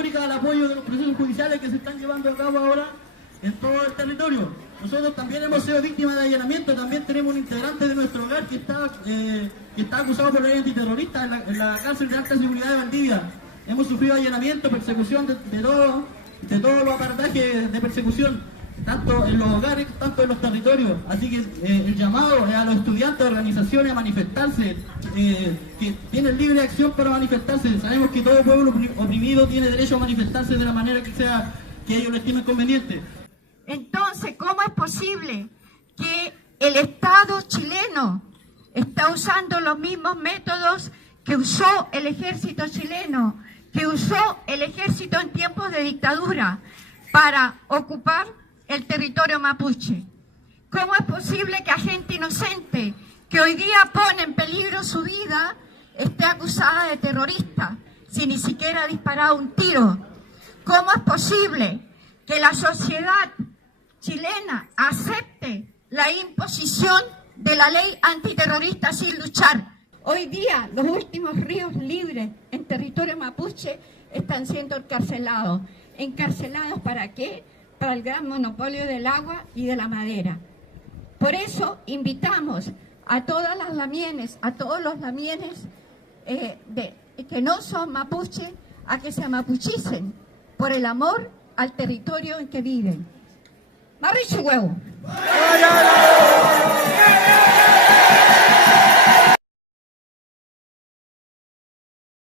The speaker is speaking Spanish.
categórica al apoyo de los procesos judiciales que se están llevando a cabo ahora en todo el territorio. Nosotros también hemos sido víctimas de allanamiento, también tenemos un integrante de nuestro hogar que está acusado por ley antiterrorista en la cárcel de alta seguridad de Valdivia. Hemos sufrido allanamiento, persecución de todos los aparatajes de persecución, tanto en los hogares, tanto en los territorios. Así que el llamado es a los estudiantes, organizaciones a manifestarse, que tienen libre acción para manifestarse. Sabemos que todo pueblo oprimido tiene derecho a manifestarse de la manera que sea, que ellos lo estimen conveniente. Entonces, ¿cómo es posible que el Estado chileno está usando los mismos métodos que usó el ejército chileno, que usó el ejército en tiempos de dictadura para ocupar el territorio mapuche? ¿Cómo es posible que a gente inocente que hoy día pone en peligro su vida esté acusada de terrorista si ni siquiera ha disparado un tiro? ¿Cómo es posible que la sociedad chilena acepte la imposición de la ley antiterrorista sin luchar? Hoy día los últimos ríos libres en territorio mapuche están siendo encarcelados. ¿Encarcelados para qué? Para el gran monopolio del agua y de la madera. Por eso invitamos a todas las lamienes, a todos los lamienes que no son mapuche, a que se amapuchicen por el amor al territorio en que viven. ¡Marricho huevo!